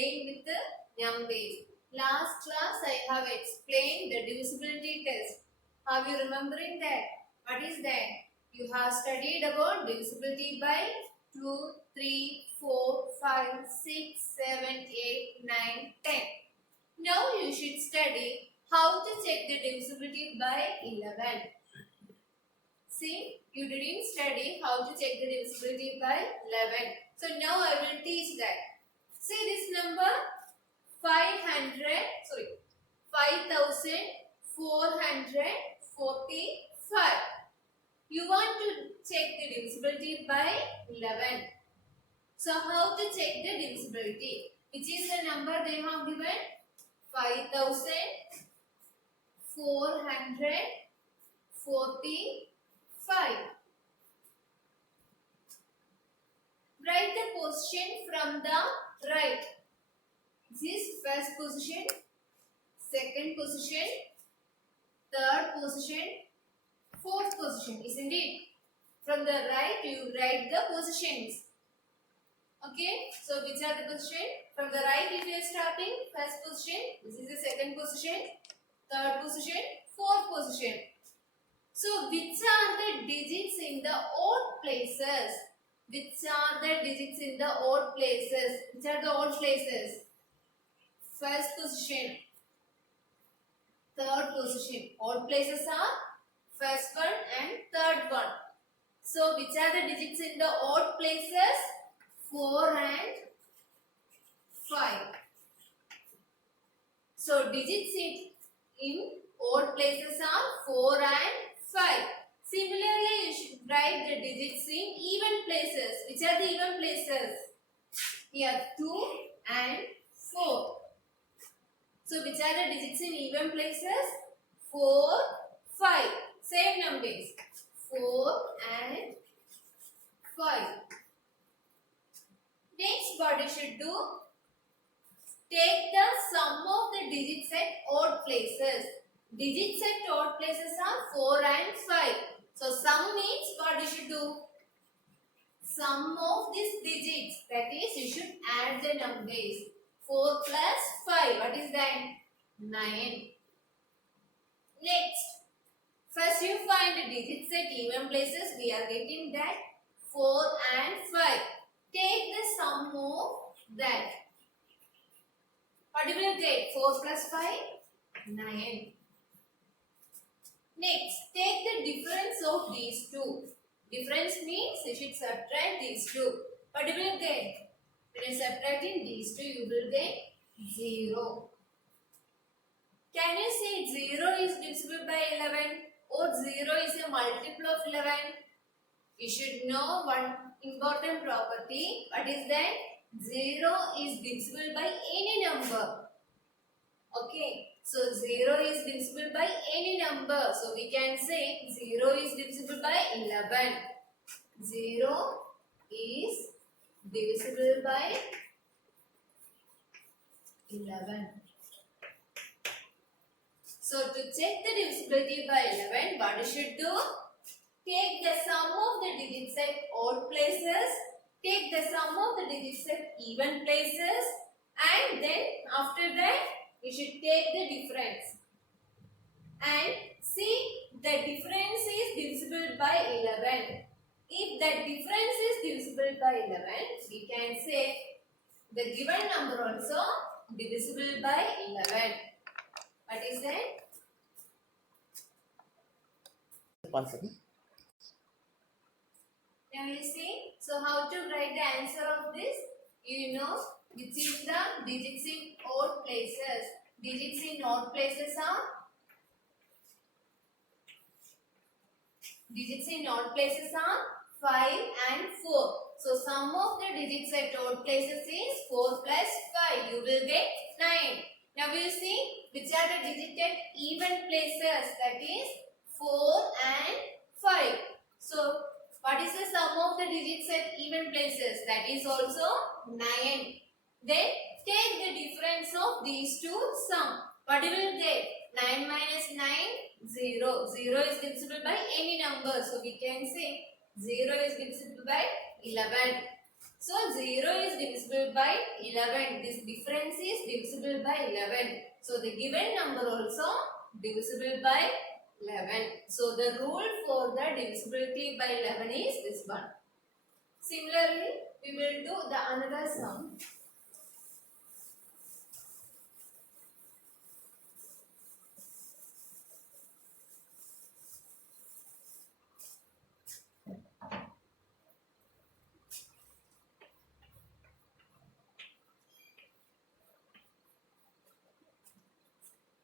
playing with the numbers. Last class I have explained the divisibility test. Are you remembering that? What is that? You have studied about divisibility by 2, 3, 4, 5, 6, 7, 8, 9, 10. Now you should study how to check the divisibility by 11. See, you didn't study how to check the divisibility by 11. So now I will teach that. See this number 5445. You want to check the divisibility by 11. So how to check the divisibility? Which is the number they have given? 5445. Write the position from the right. This is first position, second position, third position, fourth position, isn't it? From the right you write the positions. Okay, so which are the position? From the right if you are starting, first position, this is the second position, third position, fourth position. So which are the digits in the odd places? Which are the digits in the odd places? Which are the odd places? First position, third position. Odd places are first one and third one. So which are the digits in the odd places? 4 and 5. So digits in odd places are 4 and 5. Similarly, you should write the digits in even places. Which are the even places? Here 2 and 4. So which are the digits in even places? 4, 5. Same numbers. 4 and 5. Next, what you should do? Take the sum of the digits at odd places. Digits at odd places are 4 and 5. So sum means what you should do? Sum of these digits. That is, you should add the numbers. 4 plus 5. What is that? 9. Next, first you find the digits at even places. We are getting that 4 and 5. Take the sum of that. What you will get? 4 plus 5? 9. Next, take the difference of these two. Difference means you should subtract these two. What you will get? When you subtracting these two, you will get 0. Can you see 0 is divisible by 11 or 0 is a multiple of 11? You should know one important property. What is that? 0 is divisible by any number. Okay. So 0 is divisible by any number. So we can say 0 is divisible by 11. 0 is divisible by 11. So to check the divisibility by 11, what you should do? Take the sum of the digits at odd places, take the sum of the digits at even places, and then after that you should take the difference. And see, the difference is divisible by 11. If the difference is divisible by 11, we can say the given number also divisible by 11. What is that? 1 second. Now you see, so how to write the answer of this? You know which is the digits in odd places. Digits in odd places are 5 and 4. So sum of the digits at odd places is 4 plus 5. You will get 9. Now you see which are the digits at even places, that is 4 and 5. So what is the sum of the digits at even places? That is also 9. Then take the difference of these two sum. What you will get? 9 minus 9, 0. 0 is divisible by any number. So we can say 0 is divisible by 11. So 0 is divisible by 11. This difference is divisible by 11. So the given number also divisible by 11. So the rule for the divisibility by 11 is this one. Similarly, we will do the another sum.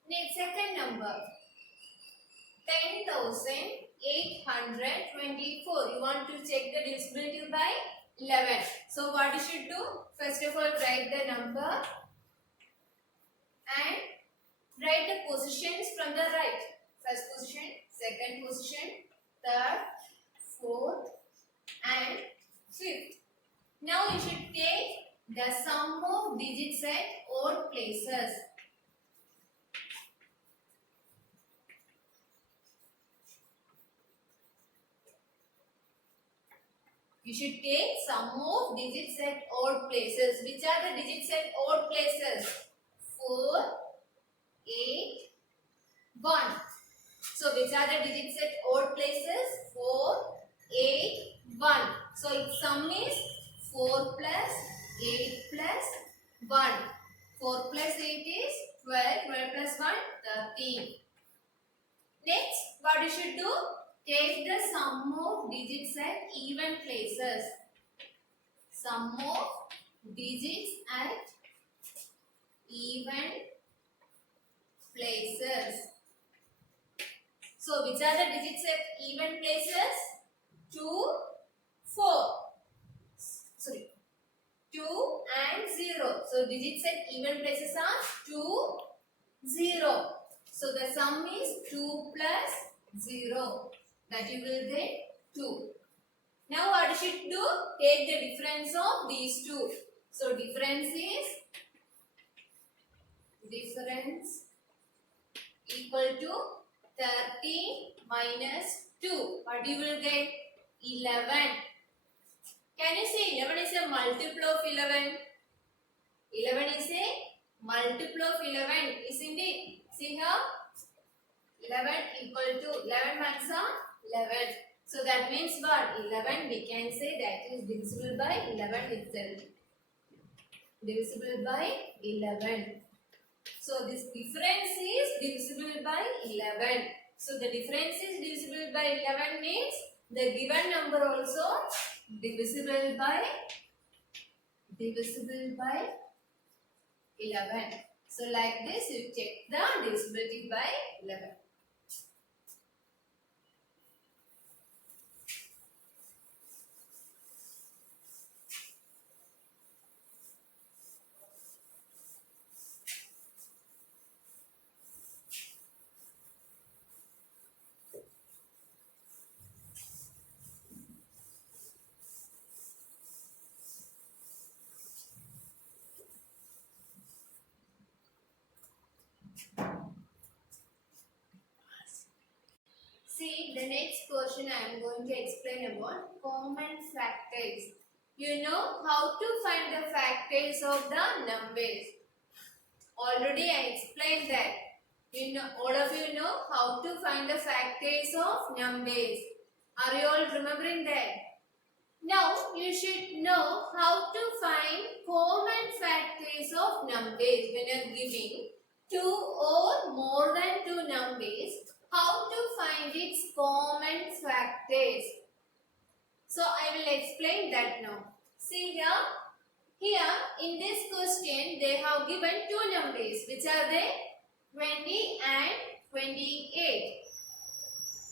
Next, second number 10,824. You want to check the divisibility by 11. So what you should do? First of all, write the number and write the positions from the right. First position, second position, third, fourth and fifth. Now you should take the sum of digits at odd places. You should take sum of digits at odd places. Which are the digits at odd places? 4, 8, 1. So which are the digits at odd places? 4, 8, 1. So its sum is 4 plus 8 plus 1. 4 plus 8 is 12. 12 plus 1, 13. Next, what you should do? Take the sum of digits at even places. Sum of digits at even places. So, which are the digits at even places? 2, 4. Sorry, 2 and 0. So, digits at even places are 2, 0. So, the sum is 2 plus 0. That you will get 2. Now what you should do? Take the difference of these two. So difference is equal to 13 minus 2. What you will get? 11. Can you see 11 is a multiple of 11? 11 is a multiple of 11, isn't it? See here? 11 equal to 11 ones are 11. So that means what? 11 we can say that is divisible by 11 itself. Divisible by 11. So this difference is divisible by 11. So the difference is divisible by 11 means the given number also divisible by 11. So like this you check the divisibility by 11. See, the next question I am going to explain about common factors. You know how to find the factors of the numbers. Already I explained that. You know, all of you know how to find the factors of numbers. Are you all remembering that? Now you should know how to find common factors of numbers when you are giving 2 or more than 2 numbers. How to find its common factors. So I will explain that now. See here. Here in this question they have given 2 numbers. Which are they? 20 and 28.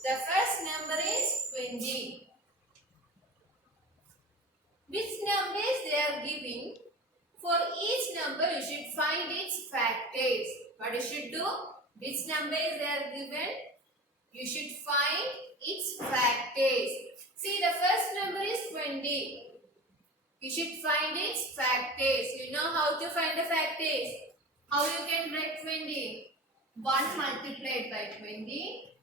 The first number is 20. Which numbers they are giving? For each number you should find its factors. What you should do? Which numbers they are given? You should find its factors. See, the first number is 20. You should find its factors. You know how to find the factors. How you can write 20? 1 multiplied by 20.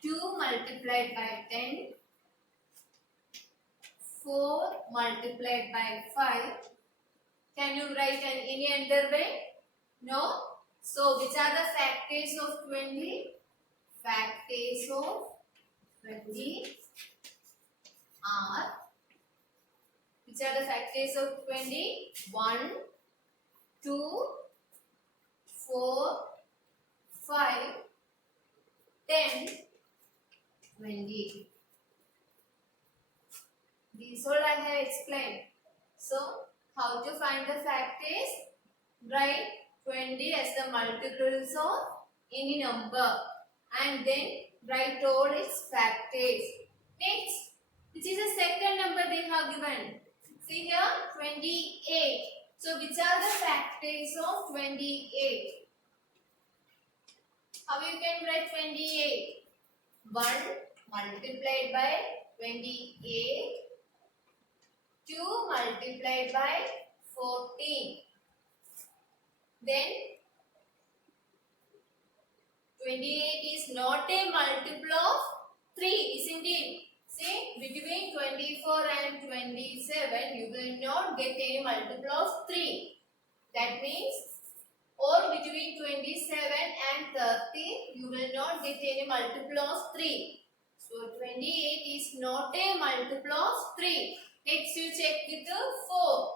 2 multiplied by 10. 4 multiplied by 5. Can you write any other way? No? So, which are the factors of 20? Factors of 20 are, which are the factors of 20? 1, 2, 4, 5, 10, 20. These all I have explained. So, how to find the factors? Write 20 as the multiples of any number and then write all its factors. Next, which is the second number they have given? See here, 28. So, which are the factors of 28? How you can write 28? 1 multiplied by 28. 2 multiplied by 14. Then 28 is not a multiple of 3, isn't it? See, between 24 and 27, you will not get any multiple of 3. That means, or between 27 and 30, you will not get any multiple of 3. So, 28 is not a multiple of 3. Next, you check with the 4.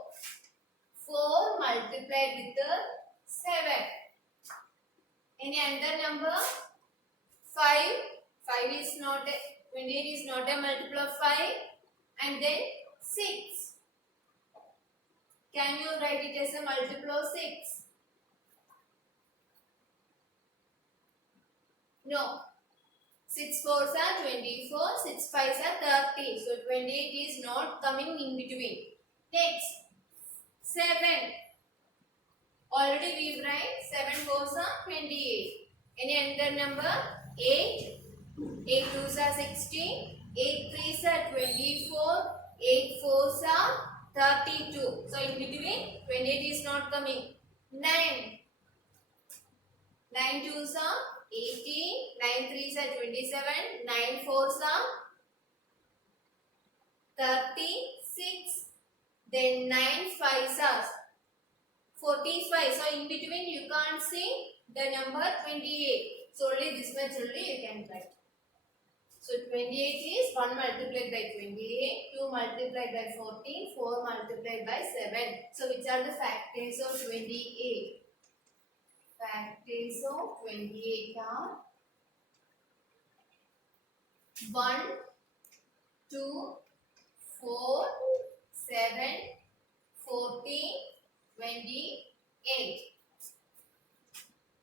4 multiplied with the 7. Any other number? 5. 5 is not a, 28 is not a multiple of 5. And then 6. Can you write it as a multiple of 6? No. 6 fours are 24, 6 fives are 30. So 28 is not coming in between. Next, 7. Already we write 7 fours are 28. Any other number? 8. 8 twos are 16. 8 threes are 24. 8 fours are 32. So in between 28 is not coming. 9. 9 twos are 18, 9 threes are 27, 9 fours are 36, then 9 fives are 45. So in between you can't see the number 28. So only this much only you can write. So 28 is 1 multiplied by 28, 2 multiplied by 14, 4 multiplied by 7. So which are the factors of 28? Factors of 28 are 1, 2, 4, 7, 14, 28.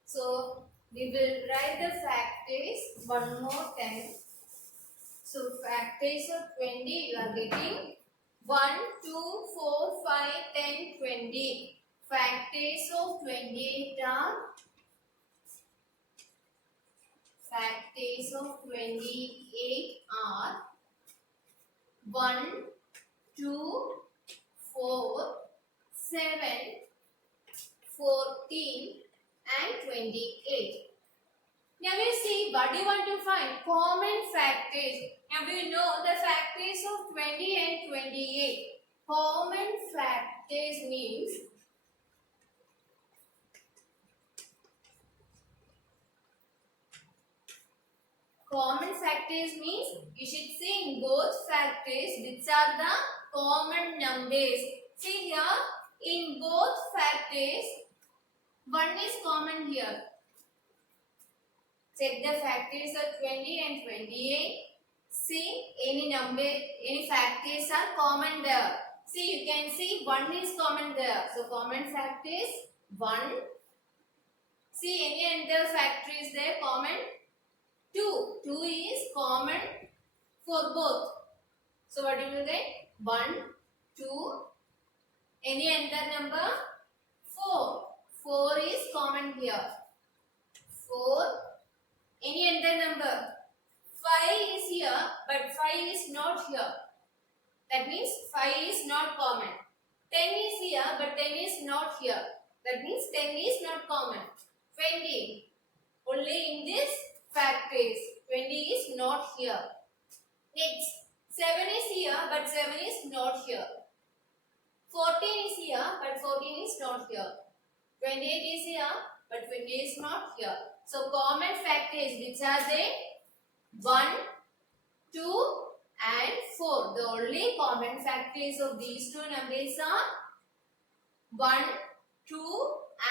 So we will write the factors one more time. So factors of 20 you are getting 1, 2, 4, 5, 10, 20. Factors of 28 are factors of 28 are 1, 2, 4, 7, 14 and 28. Now we see what do you want to find? Common factors. Now we know the factors of 20 and 28. Common factors means you should see in both factors which are the common numbers. See here, in both factors, 1 is common here. Check the factors of 20 and 28. See, any factors are common there. See, you can see 1 is common there. So, common factors 1. See, any other factor is there common? 2. 2 is common for both. So, what do you get? 1, 2. Any other number? 4. 4 is common here. 4. Any other number? 5 is here, but 5 is not here. That means 5 is not common. 10 is here, but 10 is not here. That means 10 is not common. 20. Only in this factors. 20 is not here. Next, 7 is here, but 7 is not here. 14 is here, but 14 is not here. 28 is here, but 20 is not here. So common factors, which are they? 1, 2 and 4. The only common factors of these two numbers are 1, 2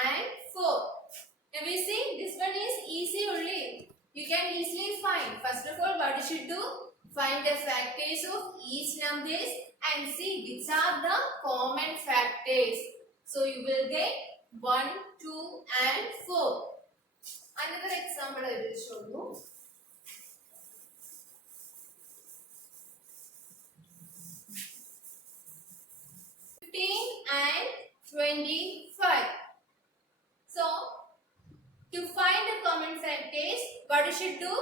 and 4. Now we see this one is easy only. You can easily find. First of all, what you should do? Find the factors of each numbers and see which are the common factors. So you will get 1, 2 and 4. Another example I will show you. And 25. So, to find the common factors, what you should do?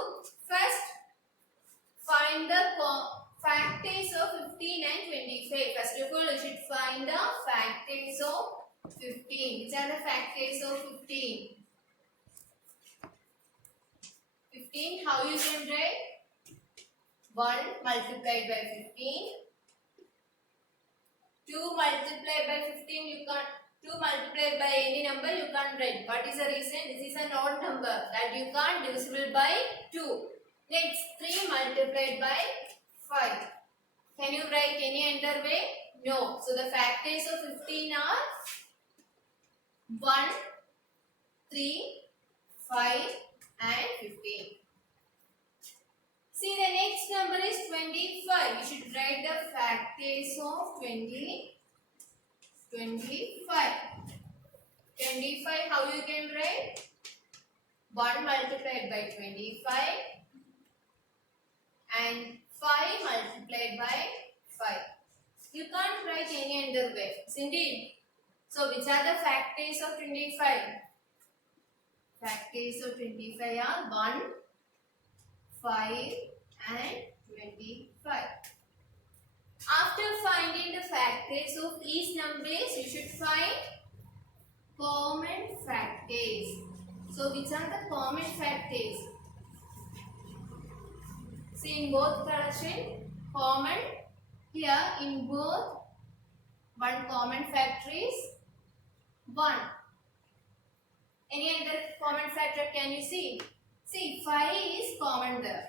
First, find the factors of 15 and 25. First of all, you should find the factors of 15. Which are the factors of 15? 15, how you can write? 1 multiplied by 15. 2 multiplied by 15, you can't. 2 multiplied by any number you can't write. What is the reason? This is an odd number that you can't divisible by 2. Next, 3 multiplied by 5. Can you write any other way? No. So the factors of 15 are 1, 3, 5 and 15. See, the next number is 25. You should write the factors of 25. 25, how you can write? 1 multiplied by 25 and 5 multiplied by 5. You can't write any other way, isn't it? So, which are the factors of 25? Factors of 25 are 1, 5 and 25. After finding the factors of each numbers, you should find common factors. So, which are the common factors? See, in both collection, common. Here, in both, one common factor is 1. Any other common factor can you see? See, 5 is common there.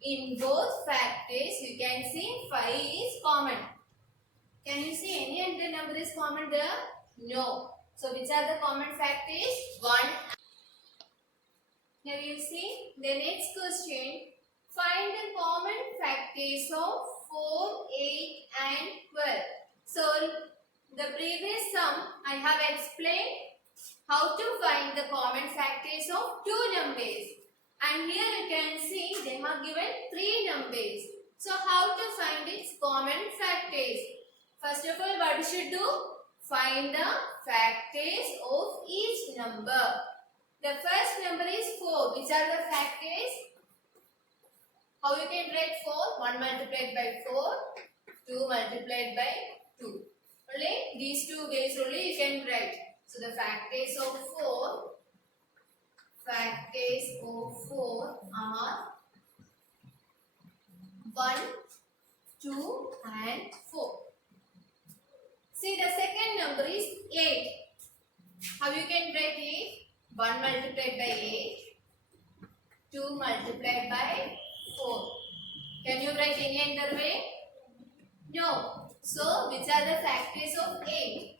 In both factors, you can see 5 is common. Can you see any other number is common there? No. So, which are the common factors? 1. Here you see the next question. Find the common factors of 4, 8 and 12. So, the previous sum I have explained how to find the common factors of two numbers. And here you can see they have given 3 numbers. So how to find its common factors? First of all, what you should do? Find the factors of each number. The first number is 4. Which are the factors? How you can write 4? 1 multiplied by 4, 2 multiplied by 2. Only these two ways only you can write. So the factors of 4. Factors of 4 are 1, 2 and 4. See, the second number is 8. How you can write 8? 1 multiplied by 8, 2 multiplied by 4. Can you write any other way? No. So, which are the factors of 8?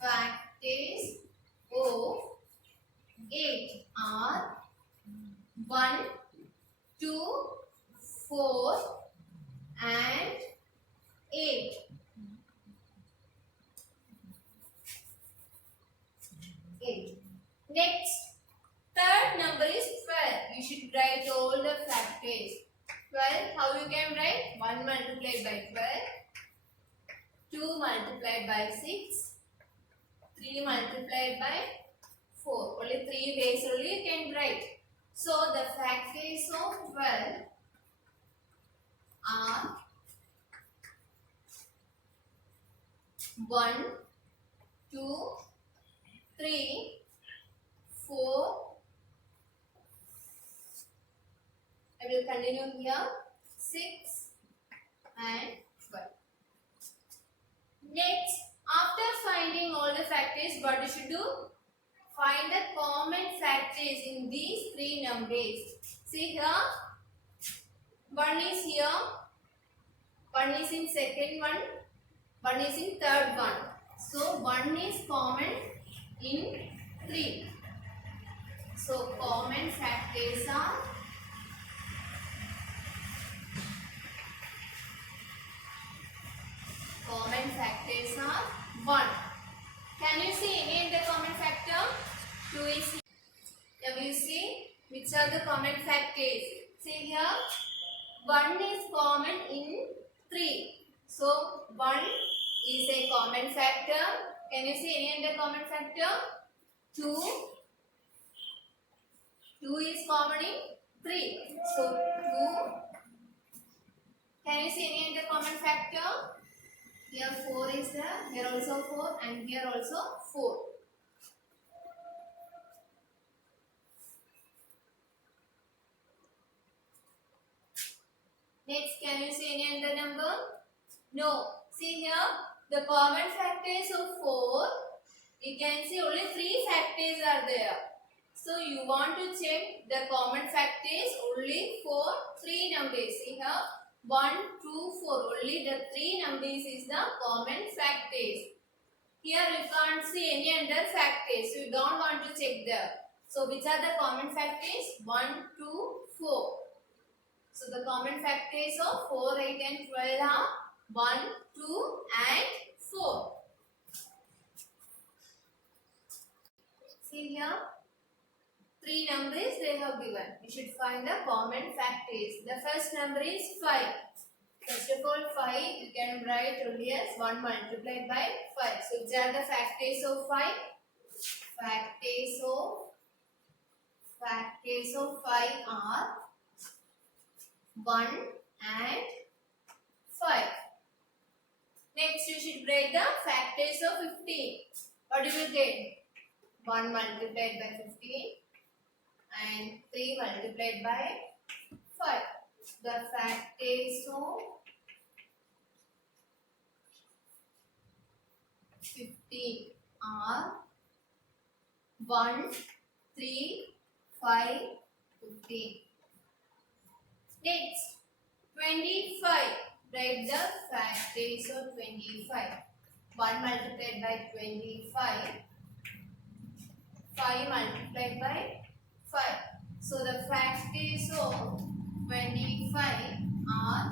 Factors of 8 are 1, 2, 4 and 8. 8. Next, third number is 12. You should write all the factors. 12, how you can write? 1 multiplied by 12, 2 multiplied by 6, 3 multiplied by 4. Only 3 ways only you can write. So, the factors of 12 are 1, 2, 3, 4. I will continue here. 6, and 12. Next, after finding all the factors, what you should do? Find the common factors in these three numbers. See here, one is here, one is in second one is in third one. So one is common in 3. So common factors are common factors are 1. Can you see any of the common factor? 2 is here. Now you see which are the common factors. See here, 1 is common in 3. So 1 is a common factor. Can you see any of the common factor? 2 is common in 3. So 2. Can you see any of the common factor? Here 4 is there, here also 4 and here also 4. Next, can you see any other number? No. See here, the common factors of 4, you can see only 3 factors are there. So you want to check the common factors only for 3 numbers. See here, 1, 2, 4. Only the 3 numbers is the common factors. Here you can't see any other factors. You don't want to check there. So which are the common factors? 1, 2, 4. So the common factors of 4, 8 and 12 are 1, 2 and 4. See here, 3 numbers they have given. You should find the common factors. The first number is 5. First of all, 5 you can write only as 1 multiplied by 5. So which are the factors of 5? Factors of 5 are 1 and 5. Next, you should break the factors of 15. What do you get? 1 multiplied by 15 and 3 multiplied by 5. The factors of 15 are 1, 3, 5, 15. Next, 25. Write the factors of 25. 1 multiplied by 25. 5 multiplied by 5. So the factors of 25 are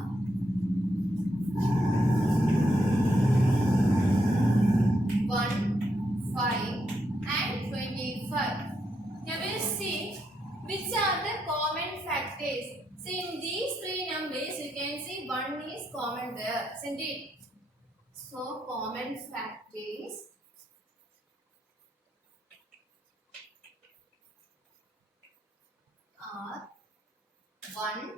1, 5 and 25. Now we will see which are the common factors. See in these 3 numbers you can see 1 is common there, isn't it? So common factors are 1.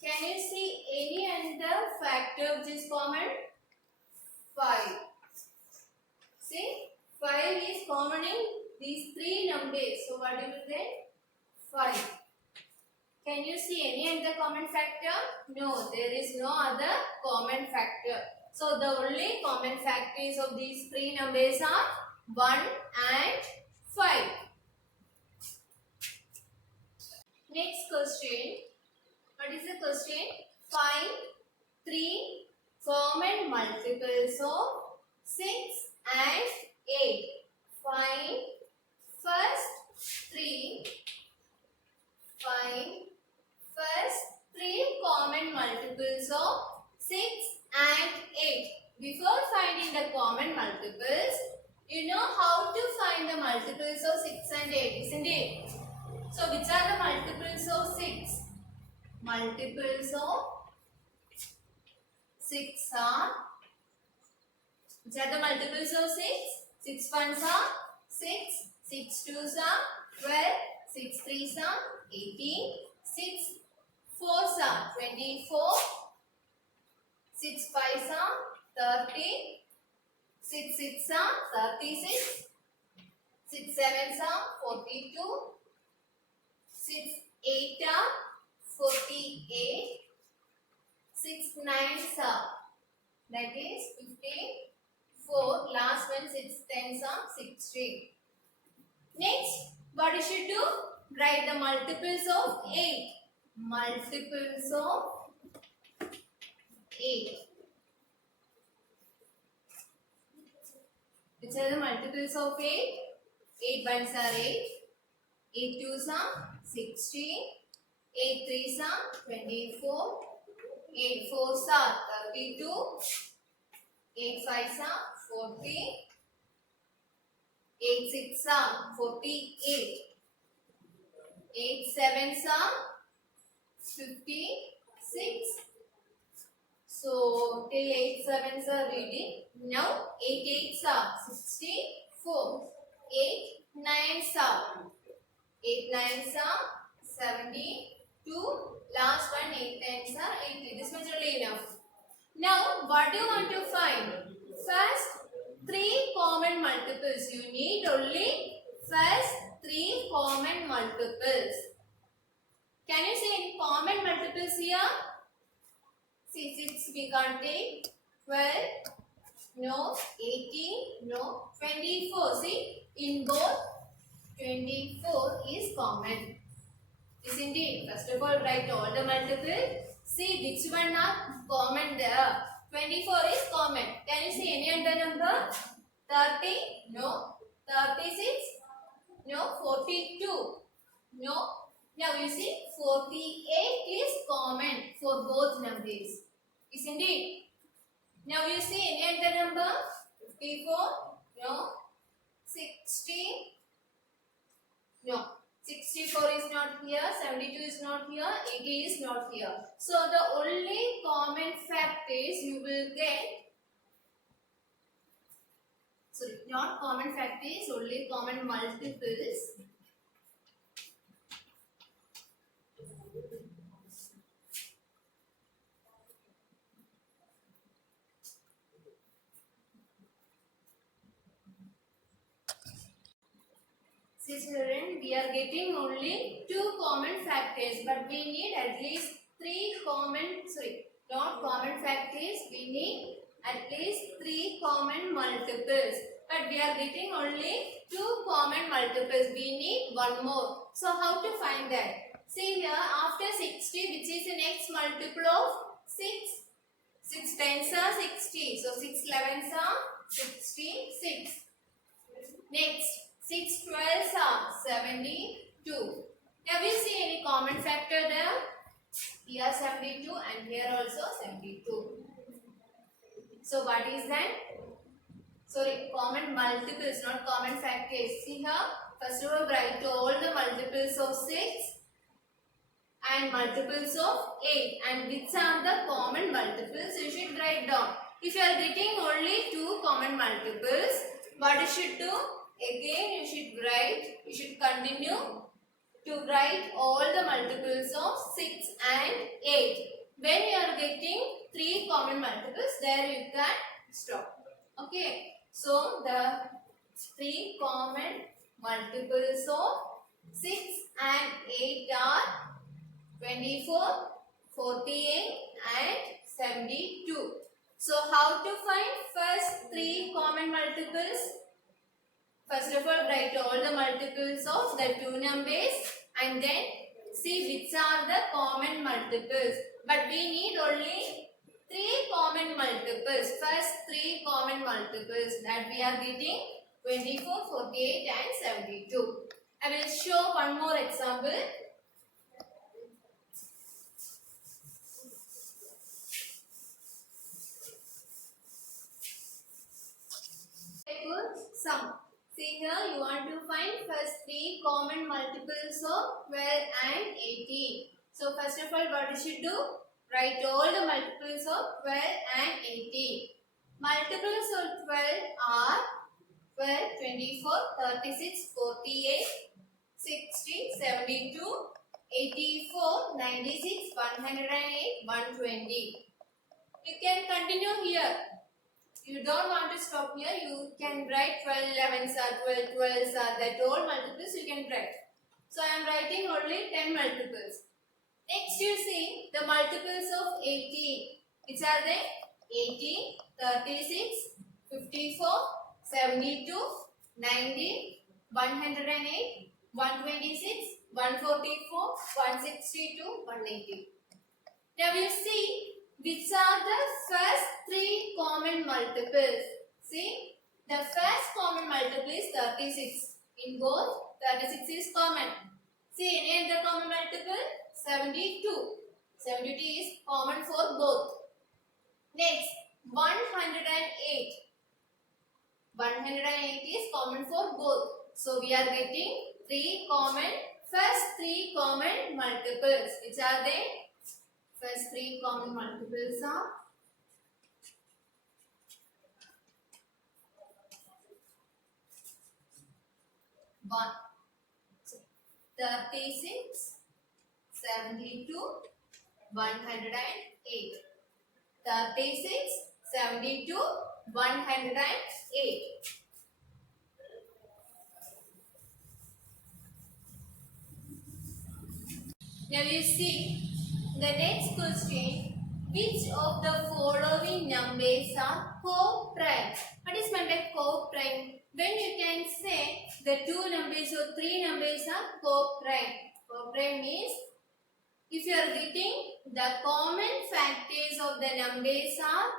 Can you see any other factor which is common? 5. See, 5 is common in these 3 numbers. So what do you get? 5. Can you see any other common factor? No, there is no other common factor. So the only common factors of these 3 numbers are 1 and 5. Next question. What is the question? Find 3 common multiples of 6 and 8. Find first 3 common multiples of 6 and 8. Before finding the common multiples, you know how to find the multiples of 6 and 8, isn't it? So which are the multiples of 6? Multiples of 6 are, which are the multiples of 6? 6 ones are 6, 6 twos are 12, 6 threes are 18, 6 fours are 24, 6 fives are 30, 6 sixes are 36, 6 sevens are 42, 6 eights are 48, 6 9s are, that is 54. Last one 6 10s are 60. Next, what you should do? Write the multiples of 8. Multiples of 8. Which are the multiples of 8? 8 ones are 8. 8 twos are 16. 8 threes are 24. 8 fours are 32. 8 fives are 40. 8 six are 48. 8 sevens are 56. So till 8 sevens are reading. Now 8 eights are 64. 8 nines are 72. Last one 8 tens are 80. This much only enough. Now what do you want to find? First 3 common multiples. You need only first 3 common multiples. Can you see any common multiples here? See 6 we can't take. 12. No. 18. No. 24. See in both 24 is common. Yes indeed. First of all write all the multiples. See which one are common there. 24 is common. Can you see any other number? 30? No. 36? No. 42? No. Now you see 48 is common for both numbers. Yes indeed. Now you see any other number? 54? No. 60? No. 64 is not here, 72 is not here, 80 is not here. So the only common fact is you will get, sorry, not common fact is only common multiples. See children, we are getting only 2 common factors, but we need at least 3 common, sorry, not common factors, we need at least 3 common multiples. But we are getting only 2 common multiples, we need 1 more. So how to find that? See here, after 60, which is the next multiple of 6? 6 tens are 60, so 6 elevens are 66. Next, 6 12s are 72. Have you seen any common factor there? Here 72 and here also 72. So what is that? Sorry, common multiples, not common factors. See here, first of all write all the multiples of 6 and multiples of 8, and which are the common multiples you should write down. If you are getting only 2 common multiples, what you should do? Again you should continue to write all the multiples of 6 and 8. When you are getting 3 common multiples, there you can stop. Okay. So the 3 common multiples of 6 and 8 are 24, 48 and 72. So how to find first 3 common multiples? First of all, write all the multiples of the 2 numbers and then see which are the common multiples. But we need only 3 common multiples. First 3 common multiples that we are getting 24, 48 and 72. I will show one more example. Sum. See here, you want to find first 3 common multiples of 12 and 18. So first of all, what you should do? Write all the multiples of 12 and 18. Multiples of 12 are 12, 24, 36, 48, 60, 72, 84, 96, 108, 120. You can continue here. You don't want to stop here. You can write 12 11s are 12 12s are, that all multiples you can write. So I am writing only 10 multiples. Next you see the multiples of 18. Which are they? 80, 36, 54, 72, 90, 108, 126, 144, 162, 180. Now we see which are the first three common multiples. See, the first common multiple is 36. In both, 36 is common. See, any other common multiple? 72. 72 is common for both. Next, 108. 108 is common for both. So we are getting first three common multiples. Which are they? First three common multiples are 36, 72, 108. 36, 72, 108. Now you see the next question. Which of the following numbers are co-prime? What is meant by co-prime? When you can say the two numbers or three numbers are co-prime. Co-prime means if you are getting the common factors of the numbers are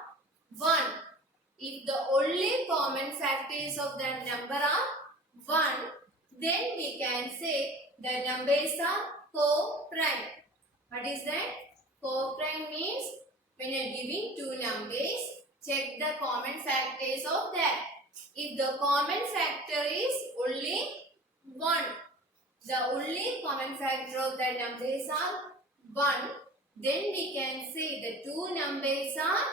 1. If the only common factors of the number are 1, then we can say the numbers are co-prime. What is that? Co-prime means when you are giving two numbers, check the common factors of that. If the common factor is only 1, the only common factor of the numbers are 1, then we can say the two numbers are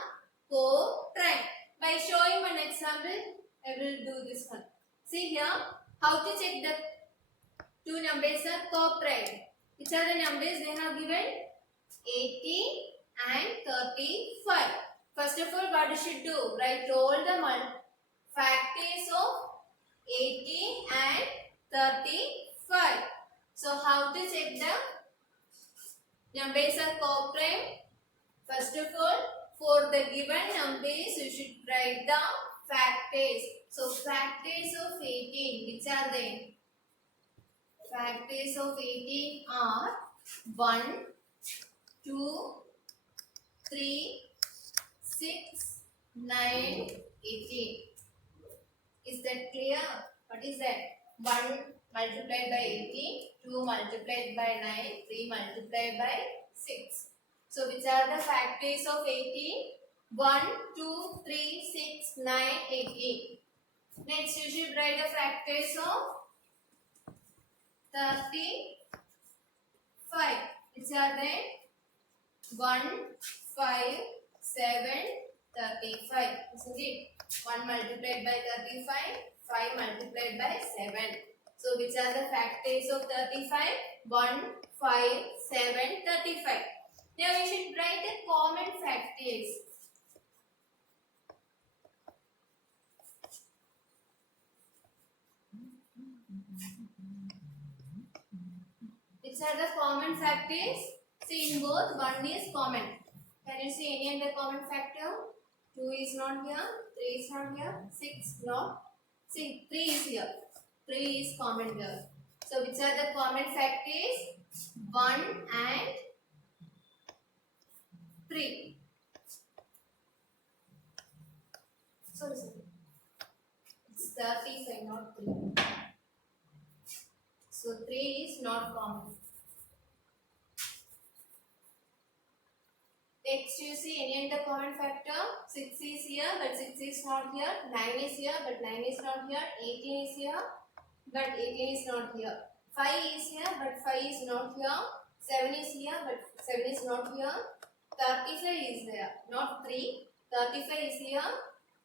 co-prime. By showing one example, I will do this one. See here, how to check the two numbers are co-prime. Which are the numbers they have given? 80 and 35. First of all, what you should do? Write all the factors of 80 and 35. So, how to check the numbers are co-prime? First of all, for the given numbers, you should write the factors. So, factors of 18, which are they? Factors of 18 are 1, 2, 3, 6, 9, 18. Is that clear? What is that? 1 multiplied by 18, 2 multiplied by 9, 3 multiplied by 6. So, which are the factors of 18? 1, 2, 3, 6, 9, 18. Next, you should write the factors of 35. Which are they? 1, 5, 7, 35. Isn't it? 1 multiplied by 35, 5 multiplied by 7. So, which are the factors of 35? 1, 5, 7, 35. Now, we should write the common factors. Which are the common factors? See, in both, 1 is common. Can you see any other common factor? 2 is not here, 3 is not here, 6 not. See, 3 is here. 3 is common here. So, which are the common factors? 1 and 3. Sorry. It's 35, not 3. So, 3 is not common. Next, you see any other common factor? 6 is here, but 6 is not here. 9 is here, but 9 is not here. 18 is here, but 18 is not here. 5 is here, but 5 is not here. 7 is here, but 7 is not here. 35 is there, not 3. 35 is here,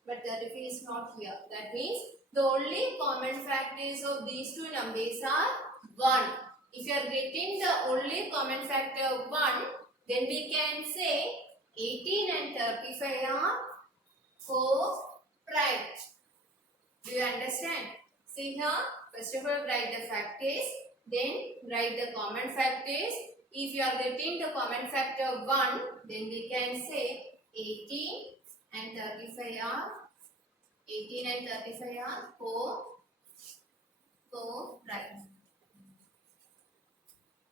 but 35 is not here. That means the only common factors of these two numbers are 1. If you are getting the only common factor 1, then we can say 18 and 35 are co-prime. Do you understand? See here, first of all write the factors, then write the common factors. If you are getting the common factor 1, then we can say 18 and 35 are 18 and 35 are co-prime.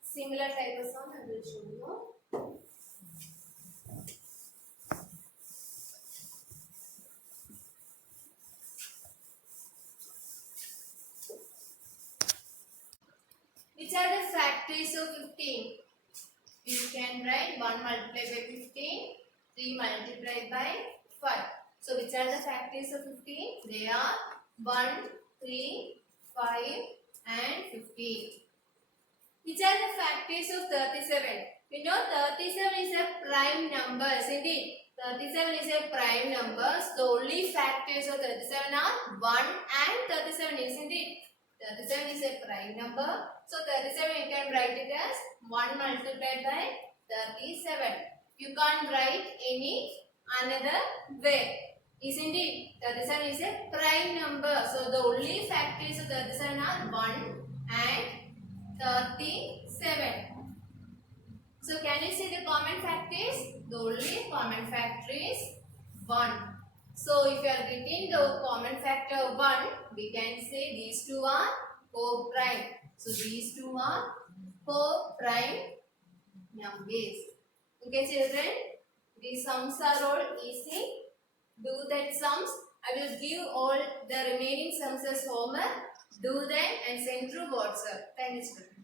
Similar type of sum I will show you. Which are the factors of 15? You can write 1 multiplied by 15, 3 multiplied by 5. So which are the factors of 15? They are 1, 3, 5 and 15. Which are the factors of 37? We know 37 is a prime number, isn't it? 37 is a prime number. So the only factors of 37 are 1 and 37, isn't it? 37 is a prime number. So 37 you can write it as 1 multiplied by 37. You can't write any another way, isn't it? 37 is a prime number. So the only factors of 37 are 1 and 37. So can you see the common factors? The only common factor is 1. So if you are getting the common factor 1, we can say these two are co-prime. So these two are co-prime numbers. Okay children, these sums are all easy. Do that sums. I will give all the remaining sums as homework. Do them and send through WhatsApp. Thank you children.